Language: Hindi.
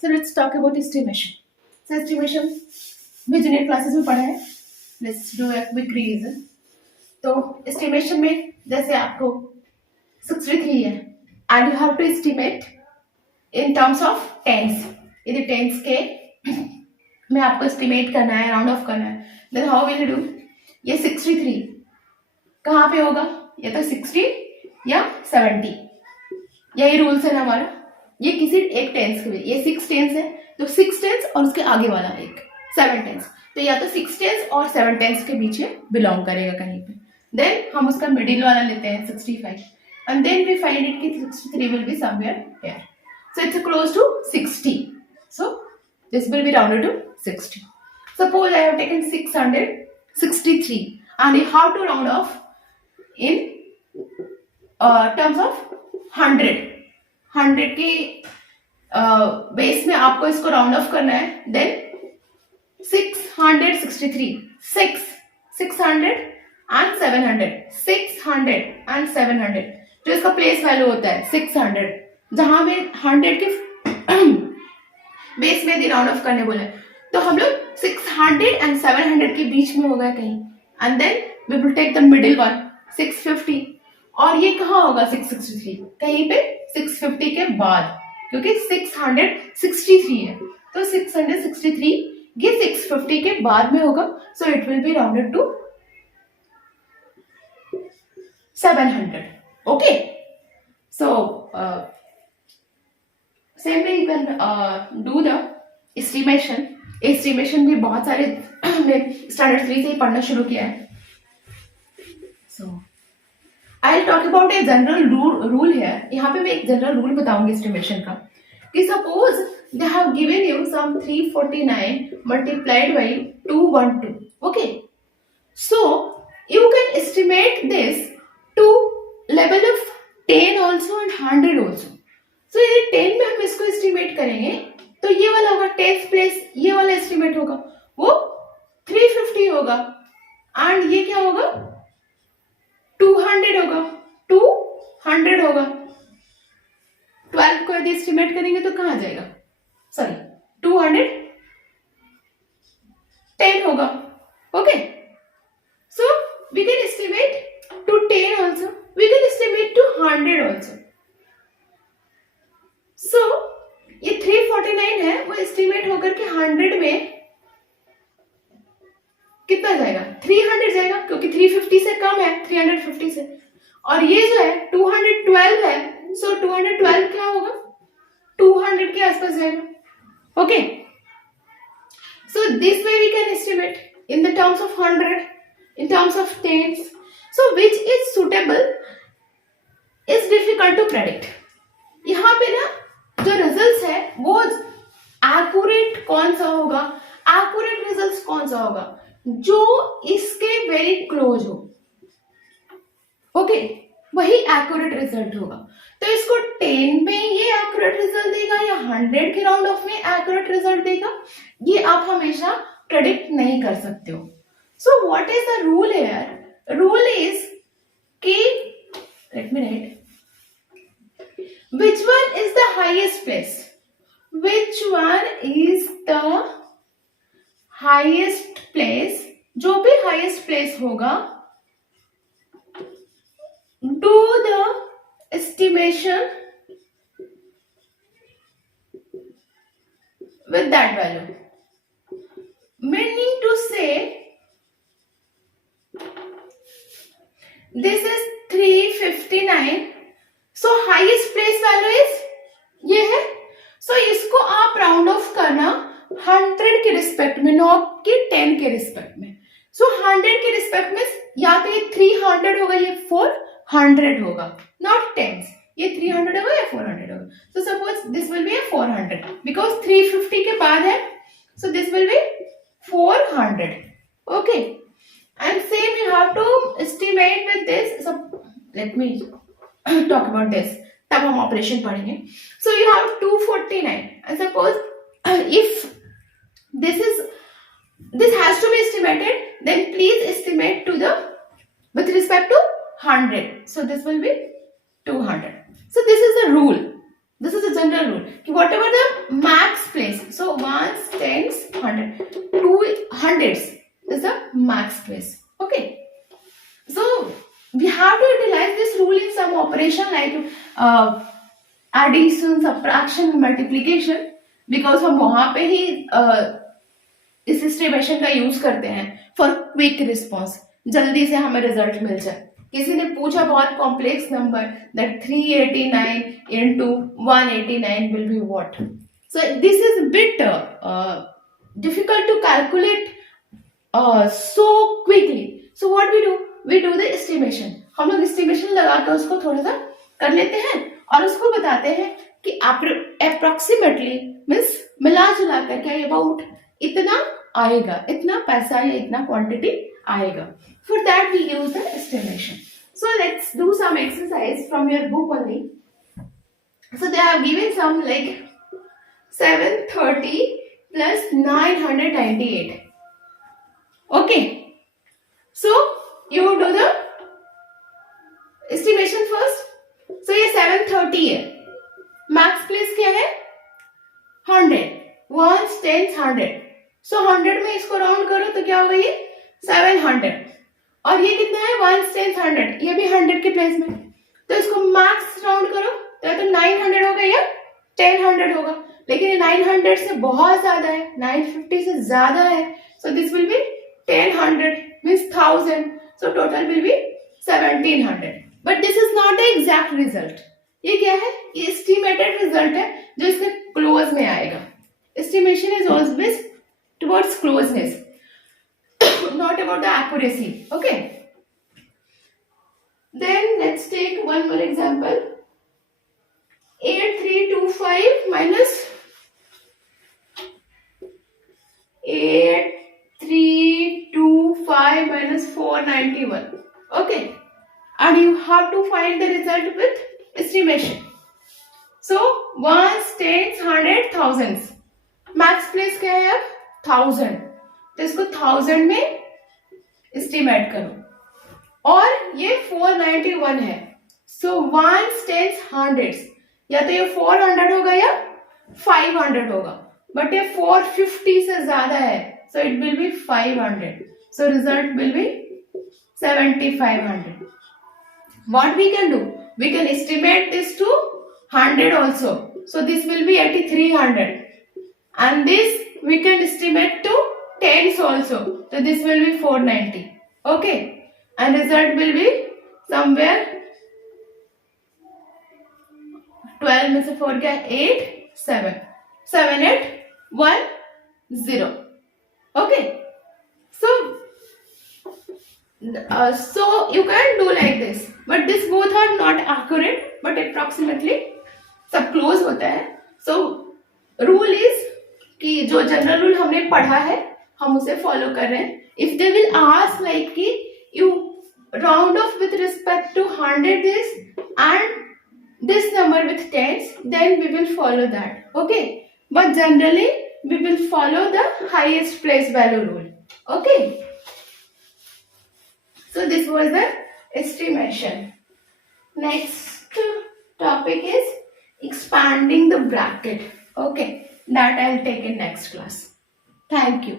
So let's talk about estimation. So estimation भी जूनियर क्लासेस में पढ़ा है. Let's do a quick revision. तो estimation में जैसे आपको 63 है and you have to estimate in terms of tens. यदि tens के में आपको estimate करना है, round off करना है, then how will you do? ये 63 कहाँ पे होगा? या तो 60 या 70. यही रूल्स है ना हमारा. ये किसी एक टेंस के लिए, ये 6 टेंस है तो 6 टेंस और उसके आगे वाला एक 7 टेंस, तो या तो 6 टेंस और 7 टेंस के बीच में बिलोंग करेगा कहीं पे. देन हम उसका मिडिल वाला लेते हैं 65 and then we find it कि 63 will be somewhere here. So it's close to 60. So this will be rounded to 60. Suppose I have taken 663 and you have to round off in terms of 100 के बेस में आपको इसको राउंड ऑफ करना है. देन 663 600 एंड 700 600 एंड 700 जो इसका प्लेस वैल्यू होता है 600, जहां में 100 के बेस में यदि राउंड ऑफ करने बोले तो हम लोग 600 एंड 700 के बीच में होगा कहीं and then we will take the middle one 650. और ये कहाँ होगा 663? कहीं पे 650 के बाद, क्योंकि 663 है तो 663 ये 650 के बाद में होगा. So it will be rounded to 700. Okay, so same you can do the estimation. Estimation भी बहुत सारे स्टैंडर्ड 3 से ही पढ़ना शुरू किया है. सो I'll talk about a general rule here. यहाँ पे मैं एक जनरल रूल बताऊंगी estimation का कि suppose they have given you some 349 multiplied by 212. Okay, so you can estimate this to level of 10 also and 100 also. So यदि 10 में हम इसको estimate करेंगे तो ये वाला होगा 10th place, ये वाला estimate होगा वो 350 होगा and ये क्या होगा 200 होगा 200 होगा. 12 को यदि एस्टिमेट करेंगे तो कहां जाएगा? सॉरी 210 होगा. Okay, so we can estimate to 10 also, we can estimate to 100 also. So ये 349 है वो एस्टिमेट होकर के 100 में कितना जाएगा? 300 जाएगा, क्योंकि 350 से कम है 350 से. और ये जो है 212 है, सो 212 क्या होगा? 200 के आसपास जाएगा. Okay, so this way we can estimate in the terms of 100, in terms of tens. So which is suitable is difficult to predict. यहाँ पे ना जो रिजल्ट्स है वो एक्यूरेट कौन सा होगा, एक्यूरेट रिजल्ट्स कौन सा होगा जो इसके वेरी क्लोज हो. ओके, वही एक्यूरेट रिजल्ट होगा. तो इसको 10 में ये एक्यूरेट रिजल्ट देगा या 100 के राउंड ऑफ में एक्यूरेट रिजल्ट देगा, ये आप हमेशा प्रेडिक्ट नहीं कर सकते हो. So what is the rule here? Rule is कि let me write which one is the highest place, which one is the highest place, जो भी highest place होगा do the estimation with that value. Meaning to say this is 359, so highest place value is ये है. so इसको आप राउंड ऑफ करना 100 के रिस्पेक्ट में, नॉट कि 10 के रिस्पेक्ट में. सो 100 के रिस्पेक्ट में या तो ये 300 होगा, ये 400 होगा, नॉट 10. ये 300 होगा या 400 होगा. So suppose this will be 400 because 350 के बाद है, so this will be 400. Okay, and same you have to estimate with this. Let me talk about this, तब हम ऑपरेशन पढ़ेंगे. So you have 249 and suppose if this has to be estimated, then please estimate to the with respect to 100. So this will be 200. So this is the rule. This is a general rule. Whatever the max 100. Two hundreds is the max place. Okay. So we have to utilize this rule in some operation like addition, subtraction, multiplication, because हम वहां पे ही इस एस्टिमेशन का यूज करते हैं फॉर क्विक रिस्पॉन्स, जल्दी से हमें रिजल्ट मिल जाए. किसी ने पूछा बहुत complex number that 389 into 189 will be what. So this is a bit difficult to calculate so quickly. So what we do? We do the estimation. हम लोग estimation लगा के उसको थोड़ा सा कर लेते हैं और उसको बताते हैं कि approximately means मिला जुला कर क्या अबाउट इतना आएगा, इतना पैसा या इतना क्वांटिटी आएगा. For that we use the estimation. So let's do some exercise from your book only. So they have given some like 730 plus 998. Okay. So you do the estimation first. So ये 730 है. Max place क्या है? 100. Ones, tens, 100. So 100 में इसको राउंड करो तो क्या होगा ये 700. और ये कितना है 1 10 100, ये भी 100 के प्लेस में. तो इसको मैक्स राउंड करो तो 900 होगा या 1000 होगा. लेकिन ये 900 से बहुत ज्यादा है, 950 से ज्यादा है. So this will B 1000 means 1000. So total will be 1700. But this is not the exact result. ये क्या है? ये एस्टिमेटेड रिजल्ट है जो इसके क्लोज में आएगा. Estimation is always towards closeness, not about the accuracy. Okay. Then let's take one more example. 8325 minus 8325 minus 491. Okay. And you have to find the result with estimation. So ones, tens, hundred, thousands. Max place क्या है अब 1000. तो इसको 1000 में एस्टिमेट करो और ये 491 है. सो वंस, टेंस, हंड्रेड्स, या तो ये 400 होगा या 500 होगा. बट ये 450 से ज्यादा है, so it will be 500. So result will be 7500. What we can do? We can estimate this to 100 also. So this will be 8300 and this we can estimate to tens also. So this will be 490. Okay. And result will be somewhere 12 में से 4 क्या 8 7 7 8 1 0. Okay. So you can do like this, but this both are not accurate, but approximately सब क्लोज होता है. So rule is कि जो जनरल रूल हमने पढ़ा है हम उसे फॉलो कर रहे हैं. If they will ask like कि you round off with respect to 100 this and this number with tens, then we will follow that. Okay. But generally we will follow the highest place value rule. Okay. So this was the estimation. Next topic is expanding the bracket. Okay, that I'll take in next class. Thank you.